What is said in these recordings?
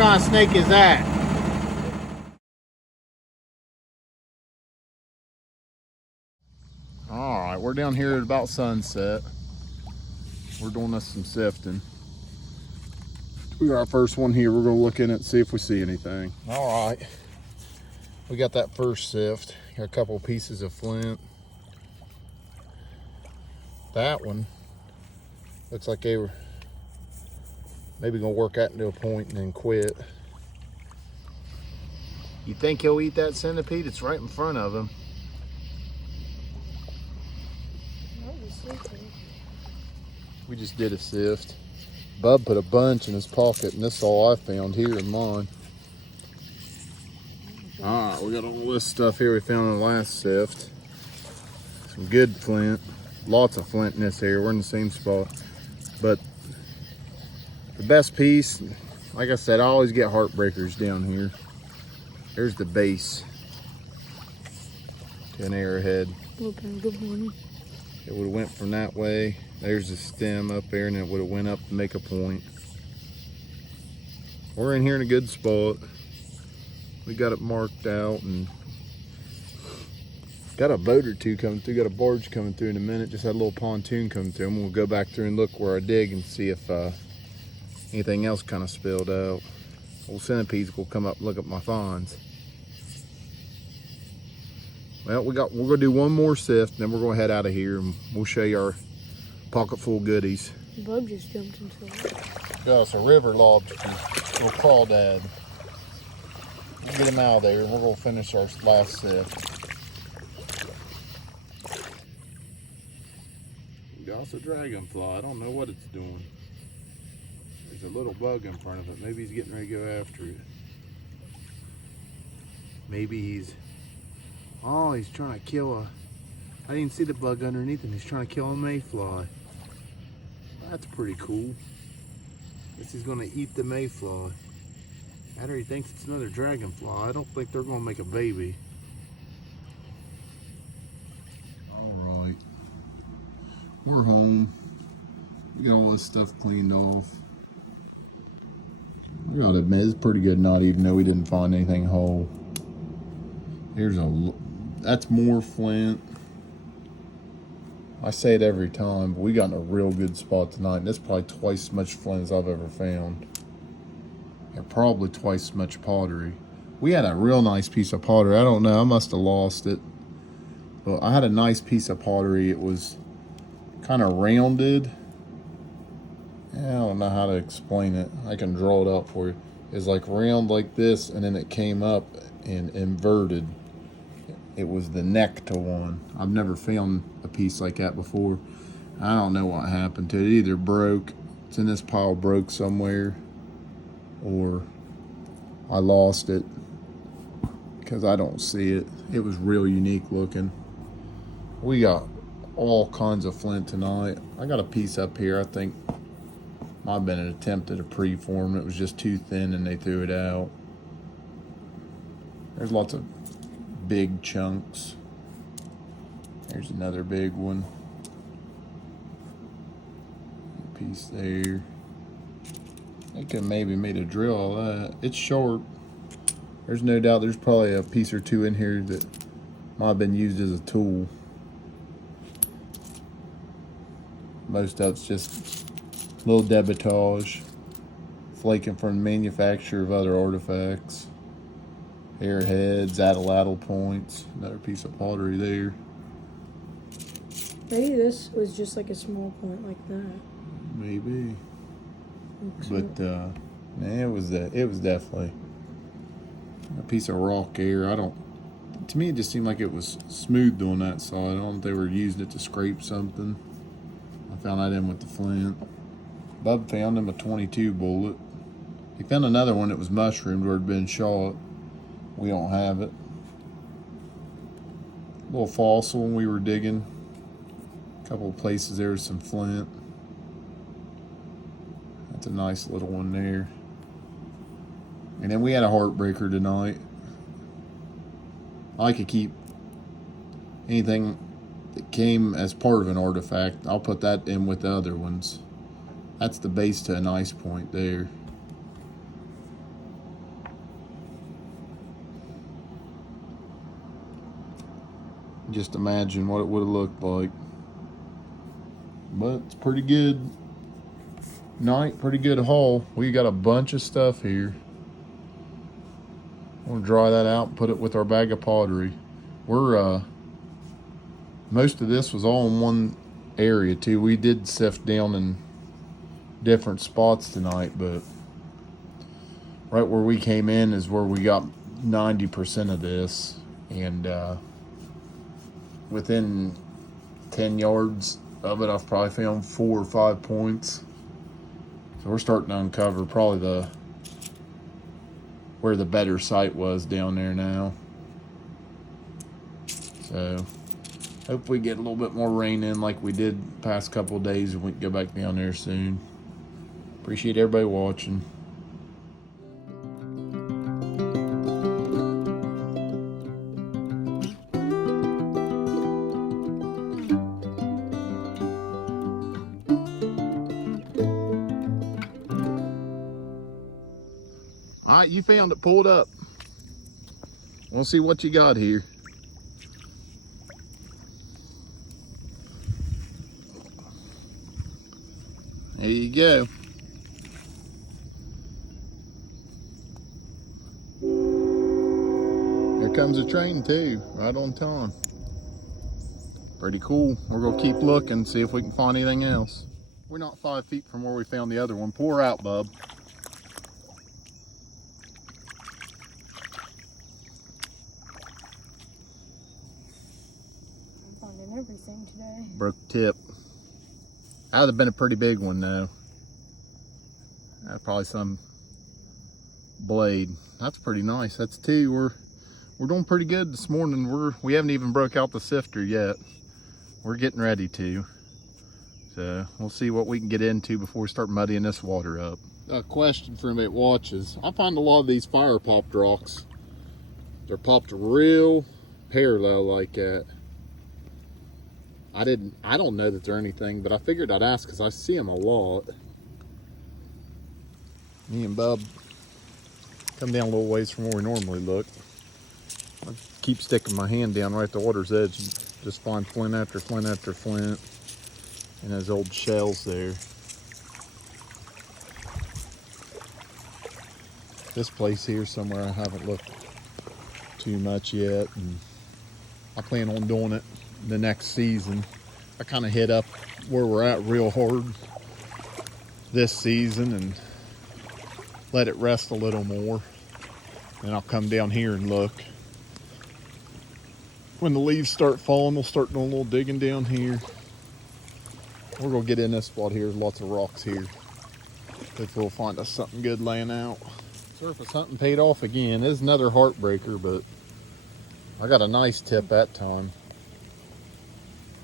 kind of snake is that? All right, we're down here at about sunset. We're doing us some sifting. We got our first one here. We're gonna look in it and see if we see anything. All right, we got that first sift. Got a couple pieces of flint. That one looks like they were maybe gonna work that into a point and then quit. You think he'll eat that centipede? It's right in front of him. We just did a sift. Bub put a bunch in his pocket, and this is all I found here in mine. All right, we got all this stuff here we found in the last sift. Some good flint. Lots of flint in this area. We're in the same spot. But the best piece, like I said, I always get heartbreakers down here. There's the base to an arrowhead. Okay, good morning. It would have went from that way. There's the stem up there, and it would have went up to make a point. We're in here in a good spot. We got it marked out and got a boat or two coming through. Got a barge coming through in a minute. Just had a little pontoon coming through, and we'll go back through and look where I dig and see if anything else kind of spilled out. Old centipedes will come up and look at my finds. Well, we're gonna do one more sift, then we're gonna head out of here, and we'll show you our pocket full of goodies. Bub just jumped into it. Got us a river lobster, little crawdad. We'll get him out of there, and we're gonna finish our last sift. We got us a dragonfly. I don't know what it's doing. There's a little bug in front of it. Maybe he's getting ready to go after it. Maybe he's trying to kill I didn't see the bug underneath him. He's trying to kill a mayfly. That's pretty cool. Guess he's gonna eat the mayfly. Or he thinks it's another dragonfly. I don't think they're gonna make a baby. All right, we're home. We got all this stuff cleaned off. We gotta admit, it's a pretty good night, even though we didn't find anything whole. That's more flint. I say it every time, but we got in a real good spot tonight, and that's probably twice as much flint as I've ever found. And probably twice as much pottery. We had a real nice piece of pottery. I don't know, I must have lost it. But I had a nice piece of pottery. It was kind of rounded. I don't know how to explain it. I can draw it up for you. It's like round like this, and then it came up and inverted. It was the neck to one. I've never found a piece like that before. I don't know what happened to it. It either broke, it's in this pile, broke somewhere, or I lost it because I don't see it. It was real unique looking. We got all kinds of flint tonight. I got a piece up here, I think might have been an attempt at a preform. It was just too thin and they threw it out. There's lots of big chunks. There's another big one. A piece there. I could maybe made a drill of that. It's sharp. There's no doubt there's probably a piece or two in here that might have been used as a tool. Most of it's just little debitage, flaking from the manufacture of other artifacts. Arrowheads, atlatl points, another piece of pottery there. Maybe this was just like a small point like that. Maybe. But man, it was definitely a piece of rock there. To me it just seemed like it was smooth on that side. I don't know if they were using it to scrape something. I found that in with the flint. Bub found him a 22 bullet. He found another one that was mushroomed where it had been shot. We don't have it. A little fossil when we were digging. A couple of places there was some flint. That's a nice little one there. And then we had a heartbreaker tonight. I could keep anything that came as part of an artifact. I'll put that in with the other ones. That's the base to a nice point there. Just imagine what it would have looked like. But it's pretty good night, pretty good haul. We got a bunch of stuff here. We'll dry that out and put it with our bag of pottery. We're most of this was all in one area too. We did sift down in different spots tonight, but right where we came in is where we got 90% of this, and within 10 yards of it I've probably found 4 or 5 points. So we're starting to uncover probably where the better site was down there now. So hope we get a little bit more rain in like we did past couple of days, and we can go back down there soon. Appreciate everybody watching. All right, you found it. Pull it up. We'll see what you got here. There you go. Here comes a train too, right on time. Pretty cool. We're gonna keep looking, see if we can find anything else. We're not 5 feet from where we found the other one. Pour her out, bub. I'm finding everything today. Broke tip. That would have been a pretty big one though. That's probably some blade. That's pretty nice. That's 2. We're doing pretty good this morning. We haven't even broke out the sifter yet. We're getting ready to. So we'll see what we can get into before we start muddying this water up. A question for anybody that watches. I find a lot of these fire popped rocks, they're popped real parallel like that. I don't know that they're anything, but I figured I'd ask because I see them a lot. Me and Bub come down a little ways from where we normally look. I keep sticking my hand down right at the water's edge and just find flint after flint after flint and those old shells there. This place here somewhere I haven't looked too much yet, and I plan on doing it the next season. I kind of hit up where we're at real hard this season and let it rest a little more. Then I'll come down here and look. When the leaves start falling, we'll start doing a little digging down here. We're gonna get in this spot here. There's lots of rocks here. Hopefully we'll find us something good laying out. Surface hunting paid off again. This is another heartbreaker, but I got a nice tip that time.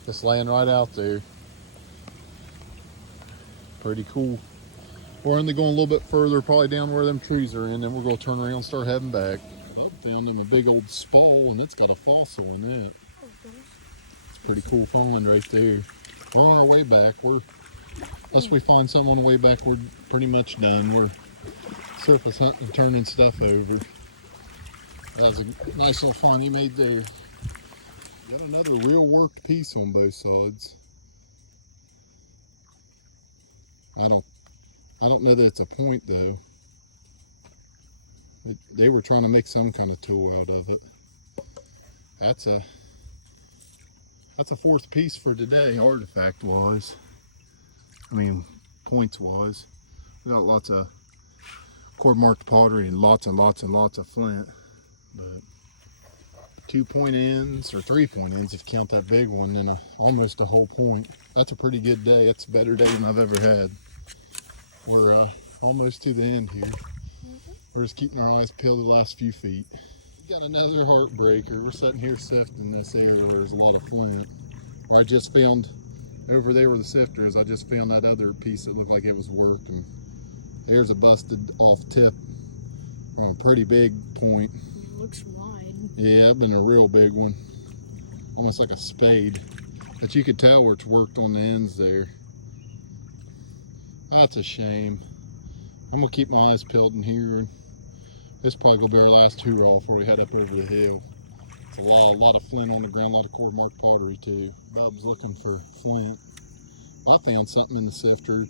Just laying right out there. Pretty cool. We're only going a little bit further, probably down where them trees are in, then we're gonna turn around and start heading back. I found them a big old spall, and it's got a fossil in it. It's a pretty cool find right there. We're on our way back. Unless we find something on the way back, we're pretty much done. We're surface hunting, turning stuff over. That was a nice little find you made there. Got another real worked piece on both sides. I don't know that it's a point though. They were trying to make some kind of tool out of it. That's a 4th piece for today, artifact wise. I mean, points wise. We got lots of cord marked pottery and lots and lots and lots of flint. But 2 point ends, or 3 point ends if you count that big one, and almost a whole point. That's a pretty good day. That's a better day than I've ever had. We're almost to the end here. We're just keeping our eyes peeled the last few feet. We got another heartbreaker. We're sitting here sifting this area where there's a lot of flint. Where I just found, over there where the sifter is, I just found that other piece that looked like it was working. Here's a busted off tip from a pretty big point. It looks wide. Yeah, it's been a real big one. Almost like a spade. But you could tell where it's worked on the ends there. That's a shame. I'm gonna keep my eyes peeled in here. This is probably gonna be our last hurrah before we head up over the hill. It's a lot of flint on the ground, a lot of core marked pottery too. Bob's looking for flint. I found something in the sifter.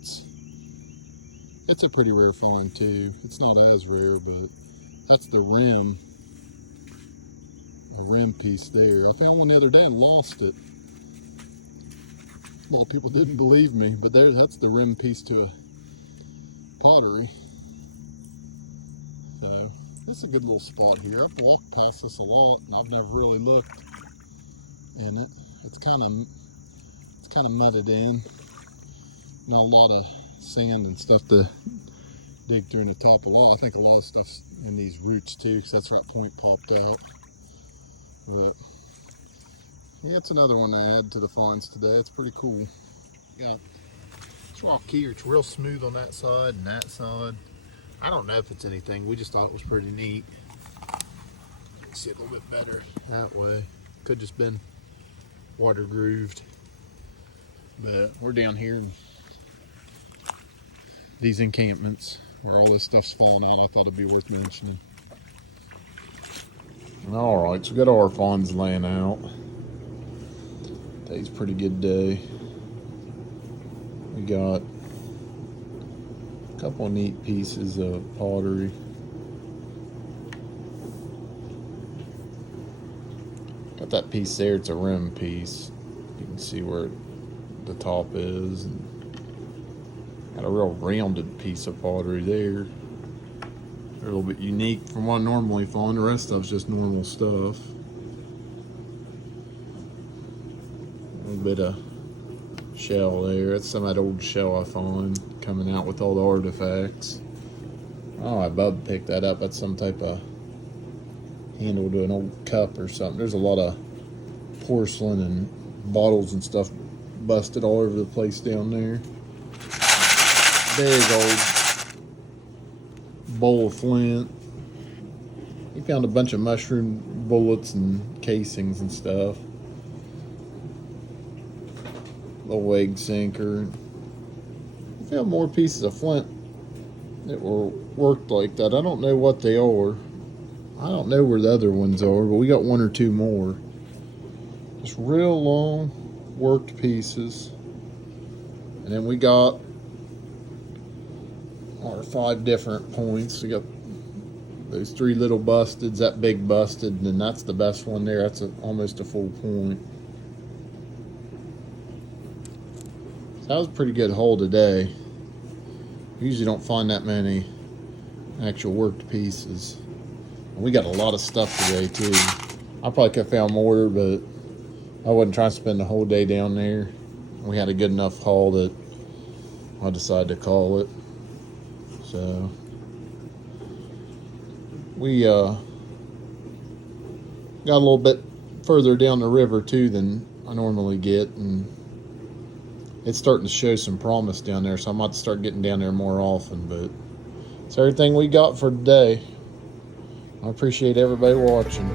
It's a pretty rare find too. It's not as rare, but that's the rim piece there. I found one the other day and lost it. Well, people didn't believe me, but that's the rim piece to a pottery. So this is a good little spot here. I've walked past this a lot and I've never really looked in it. It's kind of mudded in. Not a lot of sand and stuff to dig through in the top a lot. I think a lot of stuff's in these roots too, because that's where that point popped up. But yeah, it's another one to add to the finds today. It's pretty cool. Yeah, it's rock here. It's real smooth on that side and that side. I don't know if it's anything. We just thought it was pretty neat. You can see it a little bit better that way. Could just been water grooved. But we're down here in these encampments where all this stuff's falling out. I thought it'd be worth mentioning. All right, so we got our fawns laying out. Today's a pretty good day. We got a couple of neat pieces of pottery. Got that piece there, it's a rim piece. You can see where the top is. And got a real rounded piece of pottery there. They're a little bit unique from what I normally find. The rest of it's just normal stuff. A little bit of shell there. That's some of that old shell I found coming out with all the artifacts. Oh, I Bub picked that up. That's some type of handle to an old cup or something. There's a lot of porcelain and bottles and stuff busted all over the place down there. Big old bowl of flint. He found a bunch of mushroom bullets and casings and stuff. Little egg sinker. He found more pieces of flint that were worked like that. I don't know what they are. I don't know where the other ones are, but we got one or two more. Just real long worked pieces. And then we got our 5 different points. We got those 3 little busteds, that big busted, and then that's the best one there. That's almost a full point. So that was a pretty good haul today. Usually don't find that many actual worked pieces. And we got a lot of stuff today too. I probably could have found more, but I wasn't trying to spend the whole day down there. We had a good enough haul that I decided to call it. So we got a little bit further down the river too than I normally get, and it's starting to show some promise down there, so I might start getting down there more often. But it's everything we got for today. I appreciate everybody watching.